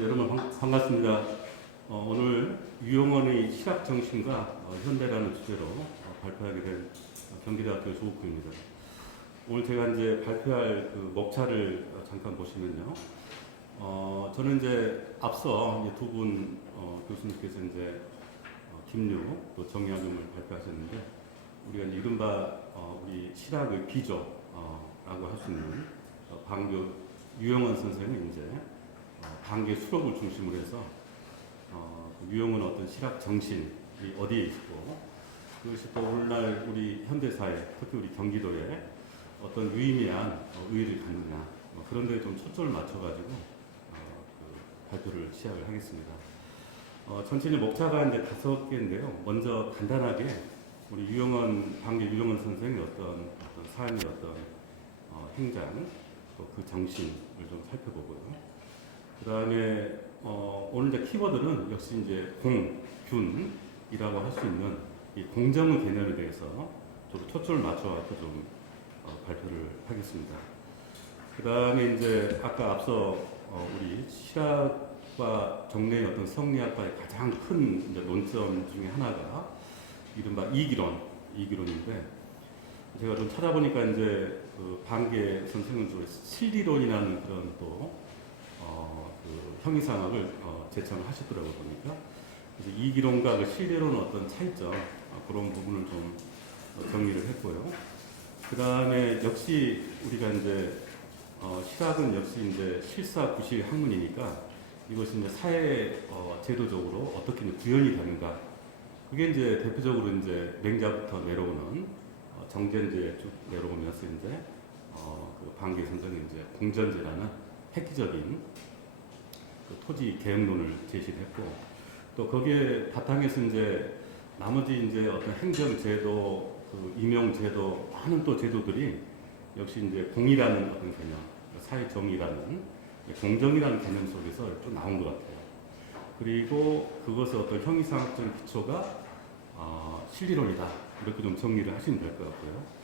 여러분 반갑습니다. 오늘 유영원의 실학 정신과 현대라는 주제로 발표하게 된 경기대학교 조국구입니다. 오늘 제가 이제 발표할 그 목차를 잠깐 보시면요. 저는 이제 앞서 두 분 교수님께서 이제 김유 또 정약용을 발표하셨는데 우리가 이제 이른바 우리 실학의 비조라고 할 수 있는 방교 유영원 선생은 이제 단계 수록을 중심으로 해서 유형은 어떤 실학 정신이 어디에 있고 그것이 또 오늘날 우리 현대사회 특히 우리 경기도에 어떤 유의미한 의의를 갖느냐 그런 데에 좀 초점을 맞춰가지고 그 발표를 시작을 하겠습니다. 전체적인 목차가 이제 5개인데요. 먼저 간단하게 우리 유영원 단계 유영원 선생의 어떤 삶의 어떤 행장 그 정신을 좀 살펴보고요. 그 다음에 오늘 이제 키워드는 역시 이제 공균이라고 할 수 있는 이 공정의 개념에 대해서 좀 초점을 맞춰서 좀 발표를 하겠습니다. 그 다음에 이제 아까 앞서 우리 실학과 정례의 어떤 성리학과의 가장 큰 이제 논점 중에 하나가 이른바 이기론인데 제가 좀 찾아보니까 이제 그 반계 선생님 중에 실리론이라는 그런 또 그 형이상학을 제청을 하시더라고요 보니까. 그래서 이기론과 그 실리론은 어떤 차이점 그런 부분을 좀 정리를 했고요. 그 다음에 역시 우리가 이제 실학은 역시 이제 실사구시 학문이니까 이것이 이제 사회 제도적으로 어떻게 구현이 되는가. 그게 이제 대표적으로 이제 맹자부터 내려오는 정전제 쭉 내려오면서 이제 그 반계 선생이 이제 공전제라는 획기적인 그 토지 개혁론을 제시를 했고 또 거기에 바탕에서 이제 나머지 이제 어떤 행정제도, 그 임용제도 많은 또 제도들이 역시 이제 공이라는 어떤 개념, 사회정의라는 공정이라는 개념 속에서 좀 나온 것 같아요. 그리고 그것의 어떤 형이상학적인 기초가 실리론이다 이렇게 좀 정리를 하시면 될 것 같고요.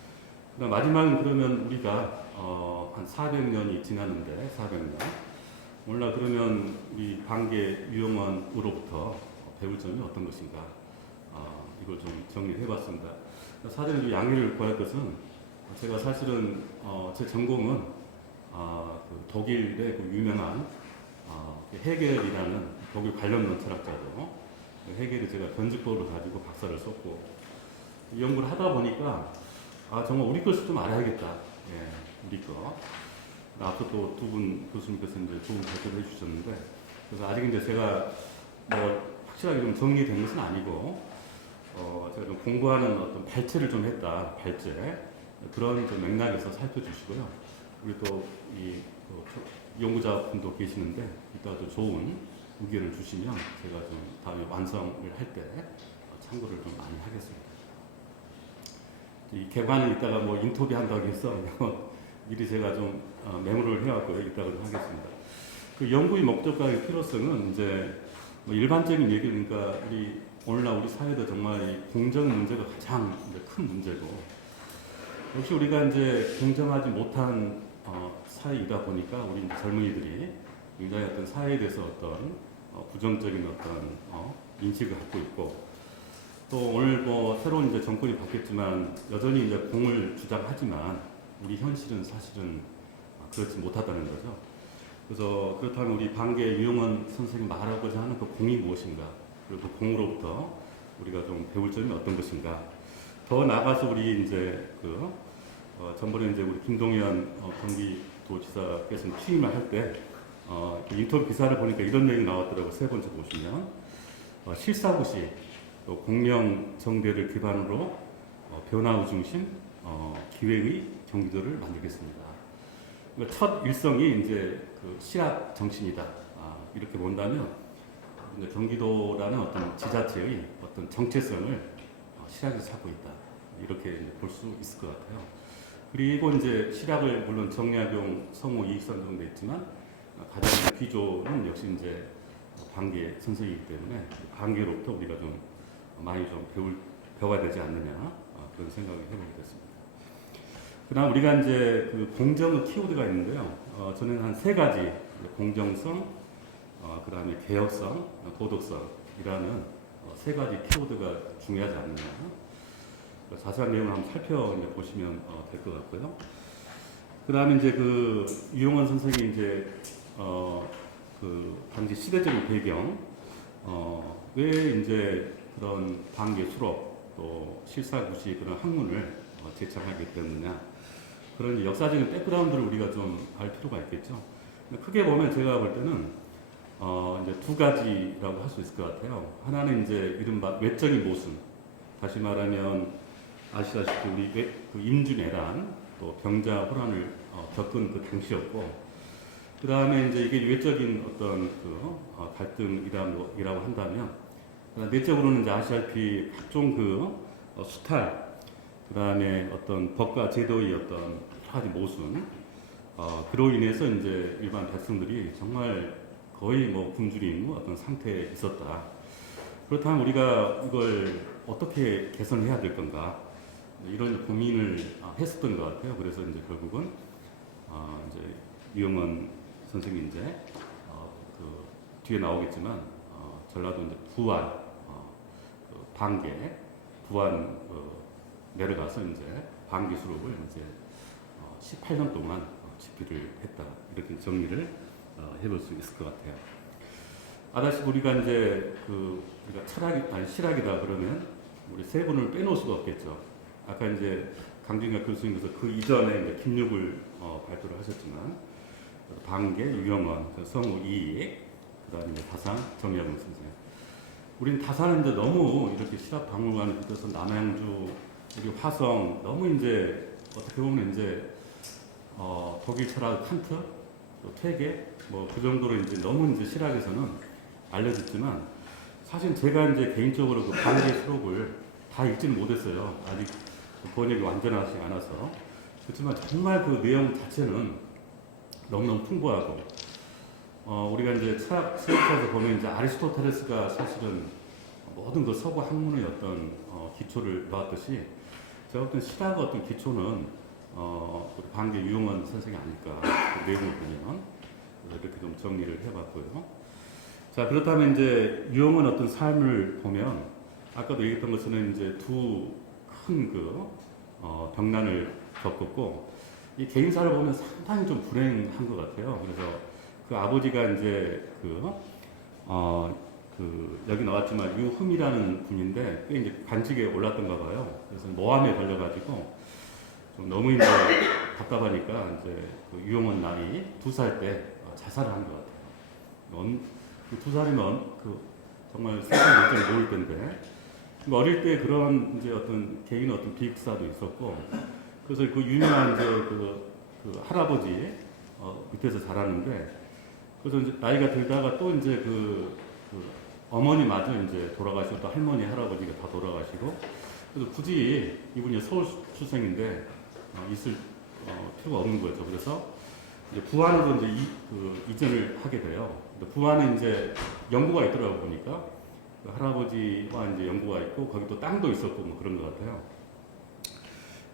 그다음 마지막은 그러면 우리가 한 400년이 지났는데 400년 몰라 그러면 우리 반계 유영원으로부터 배울 점이 어떤 것인가 이걸 좀 정리를 해봤습니다. 사전에 좀 양해를 구할 것은 제가 사실은 제 전공은 그 독일의 그 유명한 헤겔이라는 독일 관련론 철학자로 헤겔을 제가 변증법을 가지고 박사를 썼고 연구를 하다 보니까 정말 우리 것을 좀 알아야겠다. 예, 우리 거. 앞서 또 두 분 교수님께서 이제 좋은 발표를 해주셨는데, 그래서 아직 이제 제가 뭐 확실하게 좀 정리된 것은 아니고, 제가 좀 공부하는 어떤 발제를 좀 했다, 발제. 그런 좀 맥락에서 살펴주시고요. 우리 또 이 연구자분도 계시는데, 이따가 또 좋은 의견을 주시면 제가 좀 다음에 완성을 할 때 참고를 좀 많이 하겠습니다. 이 개관은 이따가 뭐 인터뷰 한다고 해서 미리 제가 좀 메모를 해왔고요. 이따가 좀 하겠습니다. 그 연구의 목적과 필요성은 이제 뭐 일반적인 얘기니까 우리 오늘날 우리 사회도 정말 이 공정 문제가 가장 이제 큰 문제고 역시 우리가 이제 공정하지 못한 사회이다 보니까 우리 이제 젊은이들이 굉장히 어떤 사회에 대해서 어떤 부정적인 어떤 인식을 갖고 있고 또 오늘 뭐 새로운 이제 정권이 바뀌었지만 여전히 이제 공을 주장하지만 우리 현실은 사실은 그렇지 못하다는 거죠. 그래서 그렇다면 우리 반계 유영원 선생님이 말하고자 하는 그 공이 무엇인가 그리고 그 공으로부터 우리가 좀 배울 점이 어떤 것인가 더 나아가서 우리 이제 그 전번에 이제 우리 김동연 경기도지사께서 취임을 할 때 인터뷰 기사를 보니까 이런 내용이 나왔더라고요. 세 번째 보시면 실사구시 또 공명정대를 기반으로 변화의 중심 기회의 경기도를 만들겠습니다. 첫 일성이 이제 그 실학 정신이다. 이렇게 본다면 경기도라는 어떤 지자체의 어떤 정체성을 실학에서 찾고 있다. 이렇게 볼 수 있을 것 같아요. 그리고 이제 실학을 물론 정약용, 성호, 이익선 정도 있지만 가장 기조는 역시 이제 반계 선생이기 때문에 반계로부터 우리가 좀 많이 좀 배워야 되지 않느냐 그런 생각을 해보게 됐습니다. 그다음 우리가 이제 그 공정의 키워드가 있는데요. 저는 한 3가지 공정성, 그다음에 개혁성, 도덕성이라는 세 가지 키워드가 중요하지 않느냐. 자세한 내용을 한번 살펴보시면 될 것 같고요. 그다음에 이제 그 유용원 선생이 이제 그 당시 시대적인 배경, 왜 이제 그런 방계 수록 또 실사구시 그런 학문을 제창하게 되었느냐, 그런 역사적인 백그라운드를 우리가 좀 알 필요가 있겠죠. 크게 보면 제가 볼 때는 이제 두 가지라고 할 수 있을 것 같아요. 하나는 이제 이른바 외적인 모순, 다시 말하면 아시다시피 우리 그 임진왜란 또 병자 호란을 겪은 그 당시였고, 그 다음에 이제 이게 외적인 어떤 그 갈등이라고 한다면, 내적으로는 이제 아시다시피 각종 그 수탈, 그 다음에 어떤 법과 제도의 어떤 여러 가지 모순, 그로 인해서 이제 일반 백성들이 정말 거의 뭐 굶주린 어떤 상태에 있었다. 그렇다면 우리가 이걸 어떻게 개선해야 될 건가, 이런 고민을 했었던 것 같아요. 그래서 이제 결국은 이제 유영원 선생님 이제 그 뒤에 나오겠지만 전라도 이제 부안 그 방계 부안 내려가서 이제 방계 수록을 이제 18년 동안 집필을 했다, 이렇게 정리를 해볼 수 있을 것 같아요. 아다시피 우리가 이제 우리가 철학이 아니 실학이다 그러면 우리 세 분을 빼놓을 수가 없겠죠. 아까 이제 강진갑 교수님께서 그 이전에 이제 김육을 발표를 하셨지만, 방계 유영원, 성우 이익, 그다음에 다산 정약용 선생. 우리는 다산은 이제 너무 이렇게 실학박물관을 비롯해서 남양주, 우리 화성, 너무 이제 어떻게 보면 이제 독일 철학 칸트, 또 퇴계, 뭐 그 정도로 이제 너무 이제 실학에서는 알려졌지만, 사실 제가 이제 개인적으로 그 방계 수록을 다 읽지는 못했어요. 아직 번역이 완전하지 않아서. 그렇지만 정말 그 내용 자체는 너무너무 풍부하고, 우리가 이제 철학에서 보면 이제 아리스토텔레스가 사실은 모든 그 서구 학문의 어떤 기초를 놓았듯이, 제가 어떤 실학의 어떤 기초는 우리 방계 유영원 선생이 아닐까, 그 내용을 보면 이렇게 좀 정리를 해봤고요. 자, 그렇다면 이제 유영원 어떤 삶을 보면, 아까도 얘기했던 것처럼 이제 두 큰 병난을 겪었고, 이 개인사를 보면 상당히 좀 불행한 것 같아요. 그래서 그 아버지가 이제 여기 나왔지만 유흠이라는 분인데, 꽤 이제 관직에 올랐던가 봐요. 그래서 모함에 걸려가지고 좀 너무 이제 답답하니까 이제 그 유영원 나이 2살 때 자살을 한 것 같아요. 그 2살이면 정말 세상 일정이 모를 텐데, 어릴 때 그런 이제 어떤 개인 어떤 비극사도 있었고, 그래서 그 유명한 이제 그 할아버지 밑에서 자랐는데, 그래서 이제 나이가 들다가 또 이제 어머니마저 이제 돌아가시고, 또 할머니 할아버지가 다 돌아가시고, 그래서 굳이 이분이 서울 출생인데 있을 필요가 없는 거죠. 그래서 이제 부안으로 이제 이전을 하게 돼요. 부안에 이제 연구가 있더라고 보니까, 그 할아버지와 이제 연구가 있고, 거기 또 땅도 있었고 뭐 그런 것 같아요.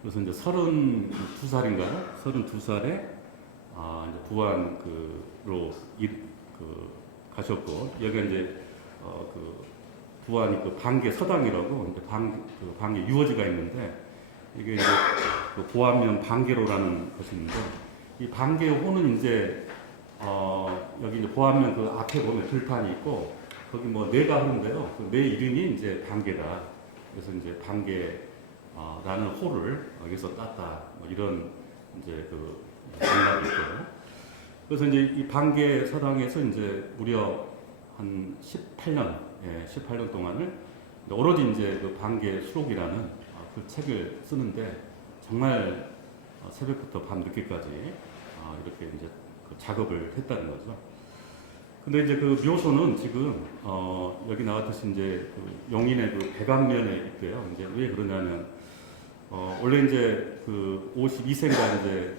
그래서 이제 32살인가요? 32살에 이제 부안으로 가셨고, 여기가 이제 부안이 방계 서당이라고 방계 유어지가 있는데, 이게 이제 보안면 방계로라는 것이 있는데, 이 방계호는 이제 여기 이제 보안면 그 앞에 보면 들판이 있고, 거기 뭐 뇌가 흐른데요. 그 뇌 이름이 이제 방계다. 그래서 이제 방계라는 호를 여기서 땄다. 뭐 이런 이제 맥락이 있고요. 그래서 이제 이 방계 서당에서 이제 무려 한 18년 동안을 오로지 이제 그 방계 수록이라는 그 책을 쓰는데, 정말 새벽부터 밤 늦게까지 이렇게 이제 그 작업을 했다는 거죠. 근데 이제 그 묘소는 지금 여기 나왔듯이 이제 용인의 백안면에 있고요. 이제 왜 그러냐면 원래 이제 52세가 이제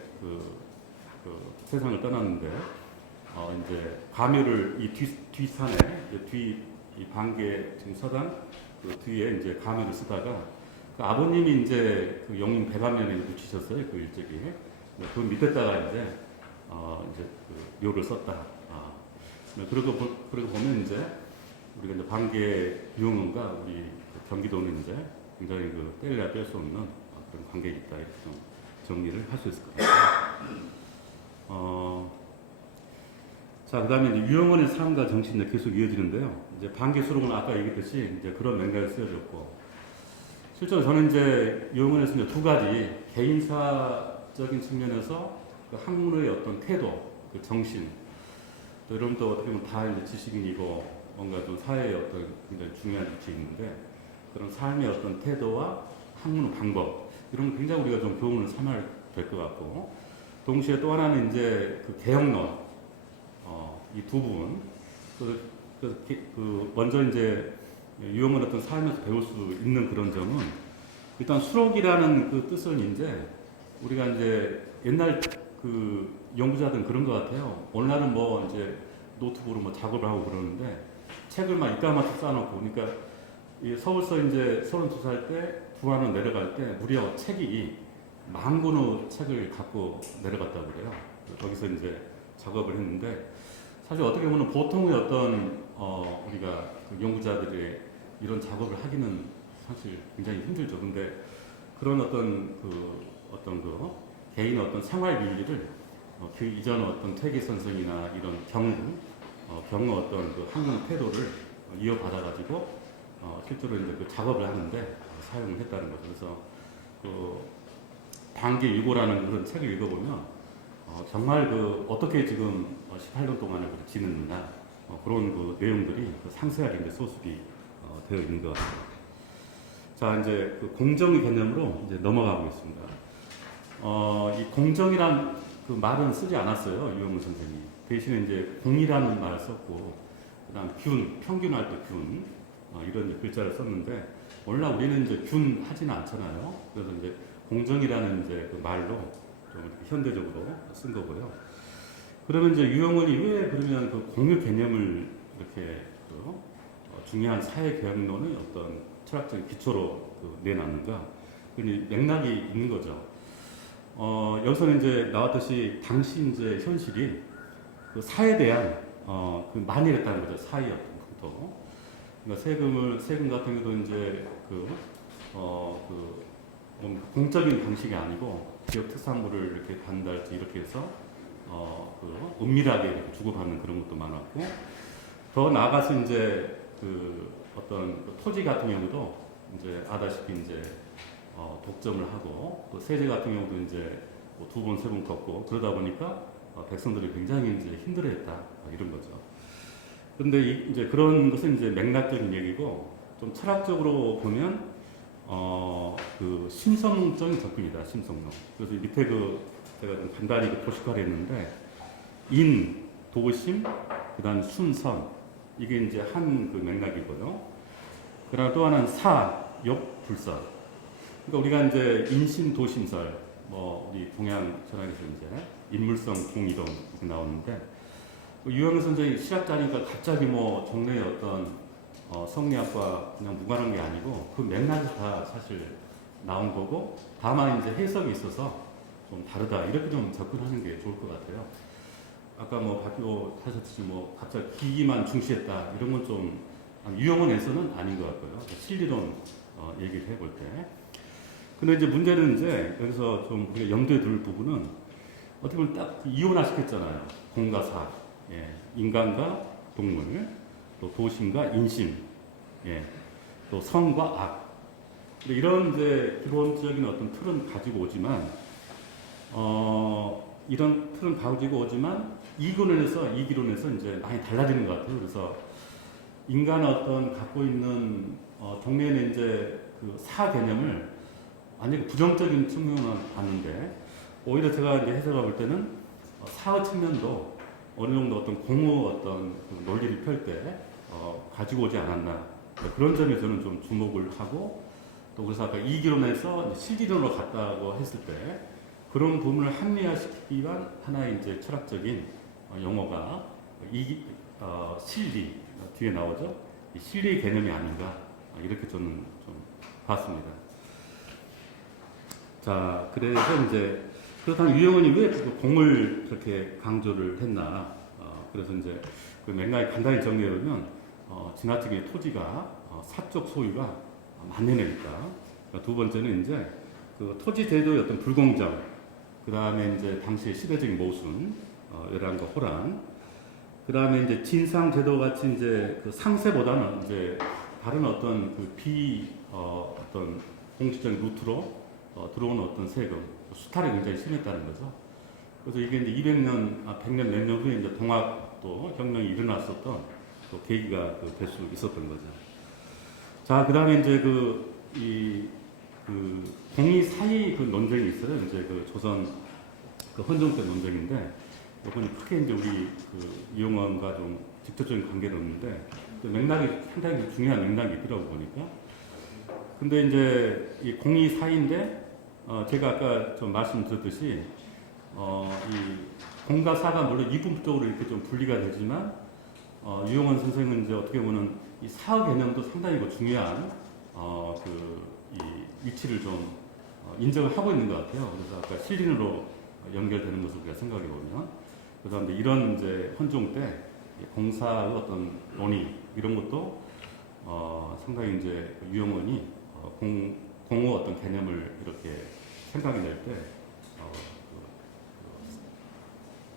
세상을 떠났는데, 이제 가묘를 이 뒷산에 이 방계 지금 서당 뒤에 이제 가묘를 쓰다가, 아버님이 이제 용인 백안면에 묻히셨어요. 그 일찍이. 그 밑에다가 이제 묘를 썼다. 그러고 보면 이제 우리가 이제 반개 유흥원과 우리 그 경기도는 이제 굉장히 그 뗄래야 뗄 수 없는 그런 관계가 있다 이렇게 좀 정리를 할 수 있을 것 같아요. 자, 그다음에 이제 유흥원의 삶과 정신이 계속 이어지는데요. 이제 반개 수록은 아까 얘기했듯이 이제 그런 맥락이 쓰여졌고, 실제로 저는 이제 유흥원에서 이제 두 가지 개인사적인 측면에서 그 학문의 어떤 태도, 그 정신, 또 여러분도 어떻게 보면 다 이제 지식인이고 뭔가 좀 사회에 어떤 굉장히 중요한 위치에 있는데 그런 삶의 어떤 태도와 학문 방법 이런 거 굉장히 우리가 좀 교훈을 삼아야 될 것 같고, 동시에 또 하나는 이제 그 개혁론 이 두 부분 먼저 이제 유형을 어떤 삶에서 배울 수 있는 그런 점은 일단 수록이라는 그 뜻은 이제 우리가 이제 옛날 그 연구자들은 그런 것 같아요. 오늘날은 뭐 이제 노트북으로 뭐 작업을 하고 그러는데 책을 막 이까마씩 쌓아놓고, 그러니까 이 서울서 이제 32살 때 부안을 내려갈 때 무려 책이 10,000권의 책을 갖고 내려갔다고 그래요. 거기서 이제 작업을 했는데, 사실 어떻게 보면 보통의 어떤 우리가 그 연구자들의 이런 작업을 하기는 사실 굉장히 힘들죠. 근데 그런 어떤 그 개인의 어떤 생활 윤리를 그 이전 어떤 퇴계 선생이나 이런 경우 어떤 그 학문 태도를 이어받아가지고 실제로 이제 그 작업을 하는데 사용을 했다는 거죠. 그래서 그 단계 유고라는 그런 책을 읽어보면 정말 그 어떻게 지금 18년 동안을 지냈느냐 그런 그 내용들이 그 상세하게 이제 소습이 되어 있는 것 같아요. 자, 이제 그 공정의 개념으로 이제 넘어가고 있습니다. 이 공정이란 그 말은 쓰지 않았어요, 유영문 선생님이. 대신에 이제 공이라는 말을 썼고, 그다음 균, 평균할 때 균, 이런 이제 글자를 썼는데, 오늘날 우리는 이제 균 하지는 않잖아요. 그래서 이제 공정이라는 이제 그 말로 좀 이렇게 현대적으로 쓴 거고요. 그러면 이제 유영문이 왜 그러면 그 공유 개념을 이렇게 중요한 사회 개혁론의 어떤 철학적인 기초로 내놨는가? 그 맥락이 있는 거죠. 여기서는 이제 나왔듯이 당시 이제 현실이 그 사에 대한 그 만일했다는 거죠. 사의 어떤 풍토. 그러니까 세금 같은 경우도 이제 공적인 방식이 아니고 지역 특산물을 이렇게 받는달지 이렇게 해서 은밀하게 이렇게 주고받는 그런 것도 많았고, 더 나아가서 이제 그 어떤 토지 같은 경우도 이제 아다시피 이제 독점을 하고, 또 세제 같은 경우도 이제 뭐 2번, 3번 걷고, 그러다 보니까 백성들이 굉장히 이제 힘들어했다 이런 거죠. 그런데 이제 그런 것은 이제 맥락적인 얘기고, 좀 철학적으로 보면 그 심성적인 접근이다, 심성론. 그래서 밑에 제가 좀 간단히 도식화를 했는데, 인, 도심, 그다음 순선, 이게 이제 한 그 맥락이고요. 그다음 또 하나는 사, 욕, 불사. 그러니까 우리가 이제 인심, 도심설, 뭐 우리 동양 철학에서 이제 인물성, 공이동 이렇게 나오는데, 유영민 선생이 시학자니까 갑자기 뭐 종래의 어떤 성리학과 그냥 무관한 게 아니고 그 맥락이 다 사실 나온 거고, 다만 이제 해석이 있어서 좀 다르다 이렇게 좀 접근하는 게 좋을 것 같아요. 아까 뭐 발표 하셨듯이 뭐 갑자기 기기만 중시했다 이런 건 좀 유영원에서는 아닌 것 같고요. 실리론 얘기를 해볼 때. 근데 이제 문제는 이제 여기서 좀 우리가 염두에 둘 부분은 어떻게 보면 딱 이혼화시켰잖아요. 공과 사, 예, 인간과 동물, 또 도심과 인심, 예, 또 선과 악. 이런 이제 기본적인 어떤 틀은 가지고 오지만, 이런 틀은 가지고 오지만 이기론에서 이제 많이 달라지는 것 같아요. 그래서 인간의 어떤 갖고 있는 경내에는 이제 그 사 개념을 완전히 부정적인 측면만 봤는데, 오히려 제가 이제 해석해 볼 때는 사의 측면도 어느 정도 어떤 공의 어떤 그 논리를 펼 때 가지고 오지 않았나, 그런 점에 저는 좀 주목을 하고, 또 그래서 아까 이기론에서 실기론으로 갔다고 했을 때 그런 부분을 합리화시키기 위한 하나의 이제 철학적인 용어가 실리, 뒤에 나오죠. 이 실리의 개념이 아닌가, 이렇게 저는 좀 봤습니다. 자, 그래서 이제 그렇다면 유영원이 왜 공을 그렇게 강조를 했나? 그래서 이제 그 맥락이 간단히 정리해보면 지나치게 토지가 사적 소유가 만연해있다. 그러니까 두 번째는 이제 그 토지 제도의 어떤 불공정, 그 다음에 이제 당시의 시대적인 모순, 열람과 호란, 그 다음에 이제 진상 제도 같이 이제 그 상세보다는 이제 다른 어떤 그 어떤 공식적인 루트로 들어오는 어떤 세금, 수탈이 굉장히 심했다는 거죠. 그래서 이게 이제 200년, 100년 몇 년 후에 이제 동학도 혁명이 일어났었던 또 계기가 될 수 있었던 거죠. 자, 그 다음에 이제 공의 사이 그 논쟁이 있어요. 이제 그 조선 그 헌정 때 논쟁인데, 이건 크게 이제 우리 이용원과 좀 직접적인 관계는 없는데, 그 맥락이 상당히 중요한 맥락이 있더라고 보니까. 근데 이제 이 공의 사이인데, 제가 아까 좀 말씀드렸듯이, 이 공과 사가 물론 이분법적으로 이렇게 좀 분리가 되지만, 유용원 선생은 이제 어떻게 보면 이 사의 개념도 상당히 중요한, 이 위치를 좀 인정을 하고 있는 것 같아요. 그래서 아까 실린으로 연결되는 것을 우리가 생각해 보면, 그다음에 이런 이제 헌종 때 공사의 어떤 논의 이런 것도 상당히 이제 유용원이 공의 어떤 개념을 이렇게 생각이 낼 때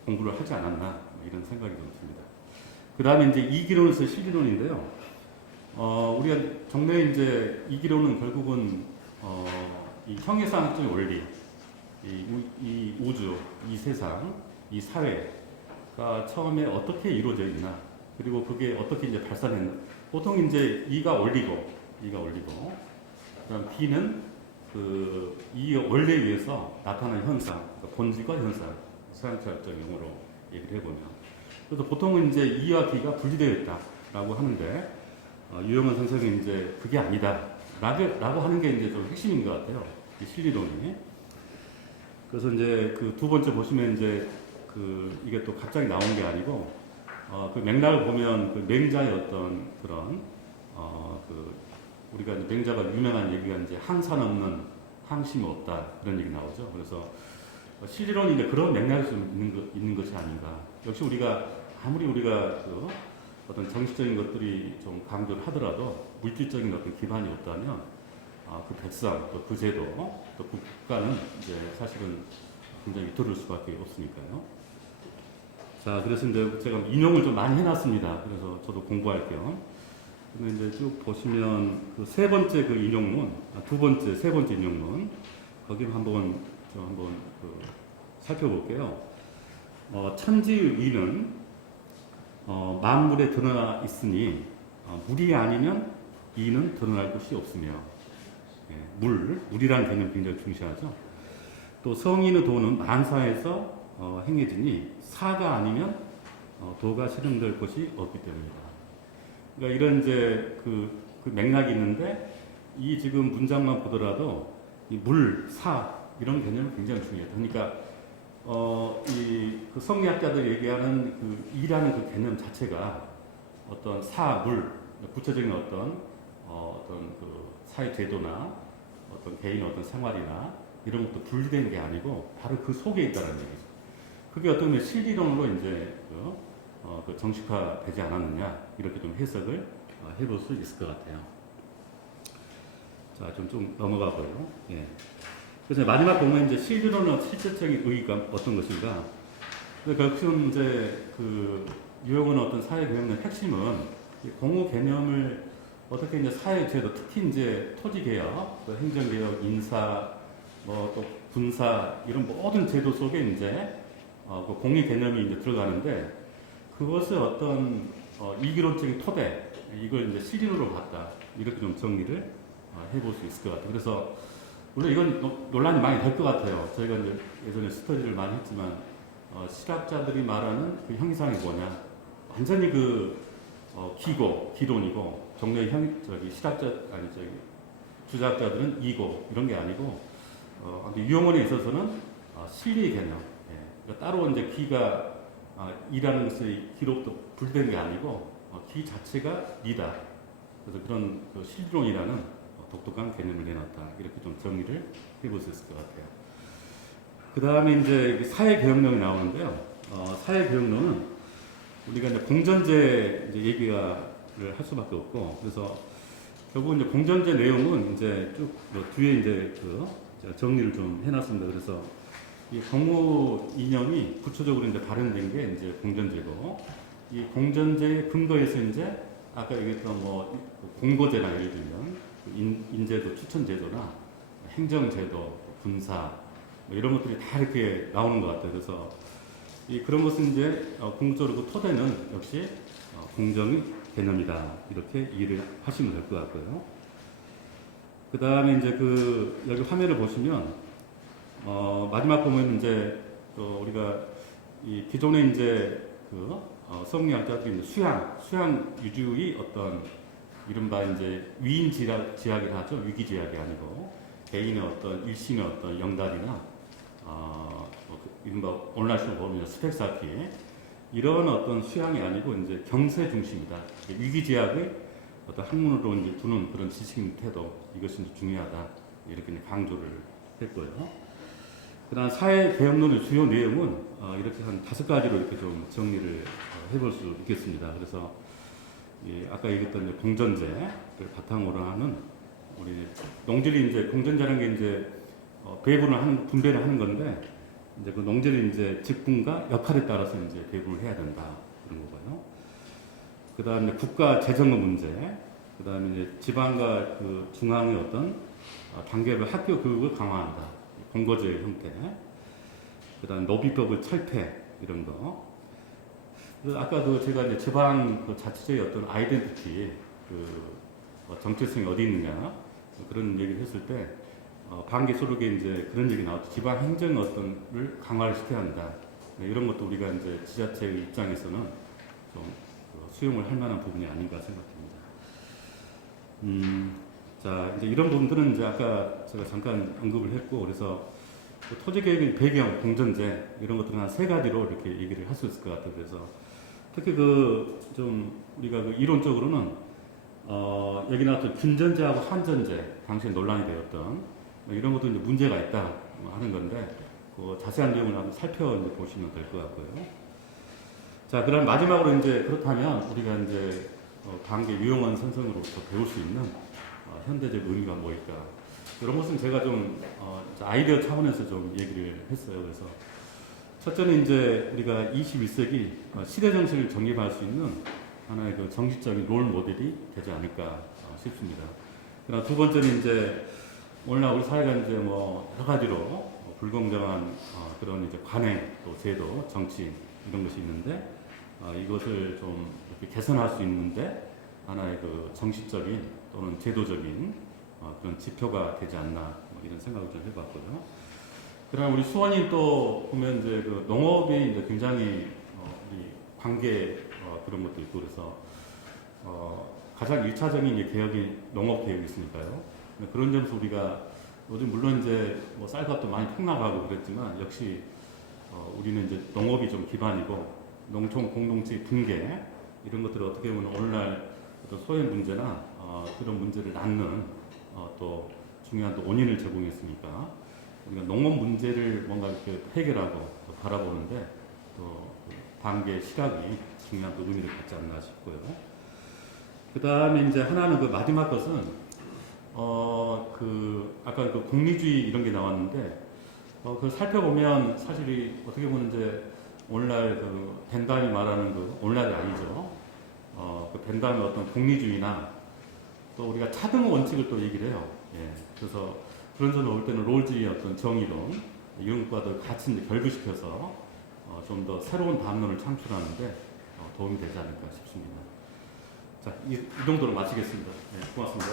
공부를 하지 않았나 이런 생각이 좀 듭니다. 그 다음에 이제 이기론에서 실기론인데요. 우리가 정례 이제 이기론은 결국은 이 형해상학적인 원리, 이 우주, 이 세상, 이 사회가 처음에 어떻게 이루어져 있나, 그리고 그게 어떻게 이제 발산했나. 보통 이제 이가 원리고, 그다음 D는 이 원리에 의해서 나타나는 현상, 그러니까 본질과 현상, 서양철학적 용어로 얘기를 해보면. 그래서 보통은 이제 이와 D가 분리되어 있다라고 하는데, 유영원 선생님이 이제 그게 아니다. 라고 하는 게 이제 좀 핵심인 것 같아요. 이 실리론이. 그래서 이제 그 두 번째 보시면 이제 이게 또 갑자기 나온 게 아니고, 그 맥락을 보면 그 맹자의 어떤 그런, 우리가 이제 맹자가 유명한 얘기가 이제 항산 없는 항심이 없다. 그런 얘기 나오죠. 그래서 실리론이 이제 그런 맥락이 좀 있는 것이 아닌가. 역시 아무리 우리가 어떤 정식적인 것들이 좀 강조를 하더라도 물질적인 어떤 기반이 없다면 그 백성, 또 그 제도, 또 국가는 이제 사실은 굉장히 들을 수밖에 없으니까요. 자, 그래서 이제 제가 인용을 좀 많이 해놨습니다. 그래서 저도 공부할 겸. 근데 이제 쭉 보시면 그 세 번째 그 인용문, 세 번째 인용문, 거기를 한번 살펴볼게요. 천지의 위는 만물에 드러나 있으니 물이 아니면 이는 드러날 곳이 없으며, 물이라는 개념 굉장히 중시하죠. 또 성인의 도는 만사에서 행해지니 사가 아니면 도가 실현될 것이 없기 때문이다. 그러니까 이런 이제 그 맥락이 있는데, 이 지금 문장만 보더라도 이 물, 사 이런 개념이 굉장히 중요해요. 그러니까 그 성리학자들 얘기하는 그 이라는 그 개념 자체가 어떤 사, 물, 구체적인 어떤 그 사회 제도나 어떤 개인의 어떤 생활이나 이런 것도 분리된 게 아니고 바로 그 속에 있다는 얘기죠. 그게 어떤 면에 실리론으로 이제 정식화되지 않았느냐 이렇게 좀 해석을 해볼 수 있을 것 같아요. 자, 좀 넘어가고요. 예. 그래서 마지막 보면 이제 실리론의 실제적인 의의가 어떤 것인가. 결국은 이제 유용은 어떤 사회 개념의 핵심은 공호 개념을 어떻게 이제 사회 제도, 특히 이제 토지 개혁, 행정 개혁, 인사, 또 군사 이런 모든 제도 속에 이제 그 공의 개념이 이제 들어가는데, 그것을 어떤 이기론적인 토대, 이걸 이제 실리론으로 봤다. 이렇게 좀 정리를 해볼 수 있을 것 같아요. 그래서 물론 이건 논란이 많이 될 것 같아요. 저희가 이제 예전에 스터디를 많이 했지만 실학자들이 말하는 그 형이상이 뭐냐, 완전히 기론이고 정례 주자학자들은 이고 이런 게 아니고, 유용원에 있어서는 실리의 개념, 그러니까 따로 이제 기가 이라는 것의 기록도 분리된 게 아니고 기 자체가 이다. 그래서 그런 실리론이라는 독특한 개념을 내놨다. 이렇게 좀 정리를 해볼 수 있을 것 같아요. 그 다음에 이제 사회개혁론이 나오는데요. 사회개혁론은 우리가 이제 공전제 이제 얘기를 할 수밖에 없고, 그래서 결국 이제 공전제 내용은 이제 쭉 뒤에 이제 그 제가 정리를 좀 해놨습니다. 그래서 이 공무 이념이 구체적으로 이제 발현된 게 이제 공전제고, 이 공전제의 근거에서 이제 아까 얘기했던 뭐 공고제나 예를 들면 인제도 추천제도나 행정제도, 군사 뭐 이런 것들이 다 이렇게 나오는 것 같아요. 그래서 그런 것은 이제 궁극적으로 그 토대는 역시 공정의 개념이다, 이렇게 이해를 하시면 될 것 같고요. 그 다음에 이제 그 여기 화면을 보시면 마지막 보면 이제 또 우리가 이 기존에 이제 그 성리학자들이 수양 유주의 어떤 이른바 이제 위인 지학이라 하죠. 위기 지학이 아니고 개인의 어떤 일신의 어떤 영달이나 이른바 온라인으로 보면 스펙 쌓기, 이런 어떤 수양이 아니고 이제 경세 중심이다. 위기 지학의 어떤 학문으로 이제 두는 그런 지식 태도, 이것이 이제 중요하다, 이렇게 이제 강조를 했고요. 그다음 사회 개혁론의 주요 내용은 이렇게 한 5가지로 이렇게 좀 정리를 해볼 수 있겠습니다. 그래서 아까 얘기했던 이제 공전제를 바탕으로 하는 우리 농질이 이제 공전제라는 게 이제 분배를 하는 건데, 이제 그 농지를 이제 직분과 역할에 따라서 이제 배분을 해야 된다, 그런 거고요. 그 다음에 국가 재정의 문제, 그 다음에 이제 지방과 그 중앙의 어떤 단계별 학교 교육을 강화한다, 공고제 형태. 그 다음 노비법의 철폐, 이런 거. 아까 그 제가 이제 지방 그 자치제의 어떤 아이덴티티, 정체성이 어디 있느냐, 그런 얘기를 했을 때, 반기 소록에 이제 그런 얘기 나왔죠. 지방 행정 어떤을 강화를 시켜야 한다. 네, 이런 것도 우리가 이제 지자체의 입장에서는 좀 수용을 할 만한 부분이 아닌가 생각합니다. 자, 이제 이런 부분들은 이제 아까 제가 잠깐 언급을 했고, 그래서 토지 계획의 배경, 공전제, 이런 것들은 한 3가지로 이렇게 얘기를 할 수 있을 것 같아요. 그래서 특히 우리가 이론적으로는 여기 나왔던 균전제하고 한전제, 당시에 논란이 되었던 이런 것도 이제 문제가 있다 하는 건데, 그 자세한 내용을 한번 살펴보시면 될 것 같고요. 자, 그럼 마지막으로 이제 그렇다면 우리가 이제 관계 유용한 선생으로부터 배울 수 있는 현대적 의미가 뭐일까? 이런 것은 제가 좀 아이디어 차원에서 좀 얘기를 했어요. 그래서 첫째는 이제 우리가 21세기 시대 정신을 정립할 수 있는 하나의 그 정신적인 롤 모델이 되지 않을까 싶습니다. 그다음 2번째는 이제 오늘날 우리 사회가 이제 뭐 여러 가지로 불공정한 그런 이제 관행, 또 제도, 정치, 이런 것이 있는데 이것을 좀 이렇게 개선할 수 있는데 하나의 그 정치적인 또는 제도적인 그런 지표가 되지 않나, 뭐 이런 생각을 좀 해봤고요. 그다음 우리 수원이 또 보면 이제 그 농업이 이제 굉장히 우리 관계 그런 것도 있고, 그래서 가장 1차적인 개혁이 농업 개혁이 있으니까요. 그런 점에서 우리가 요즘 물론 이제 뭐 쌀값도 많이 폭락하고 그랬지만, 역시 우리는 이제 농업이 좀 기반이고, 농촌 공동체의 붕괴, 이런 것들을 어떻게 보면 오늘날 어떤 소외 문제나 그런 문제를 낳는 또 중요한 또 원인을 제공했으니까, 우리가 농업 문제를 뭔가 이렇게 해결하고 또 바라보는데 또 단계 시각이 중요한 또 의미를 갖지 않나 싶고요. 그 다음에 이제 하나는 그 마지막 것은 아까 그 공리주의 이런 게 나왔는데, 그걸 살펴보면 사실이 어떻게 보면 이제 오늘날 그 벤담이 말하는 그 오늘날이 아니죠. 그 벤담의 어떤 공리주의나 또 우리가 차등 원칙을 또 얘기를 해요. 예. 그래서 그런 점을 볼 때는 롤주의 어떤 정의론, 이런 것과도 같이 이제 결부시켜서 좀 더 새로운 담론을 창출하는데 도움이 되지 않을까 싶습니다. 자, 이 정도로 마치겠습니다. 네, 고맙습니다.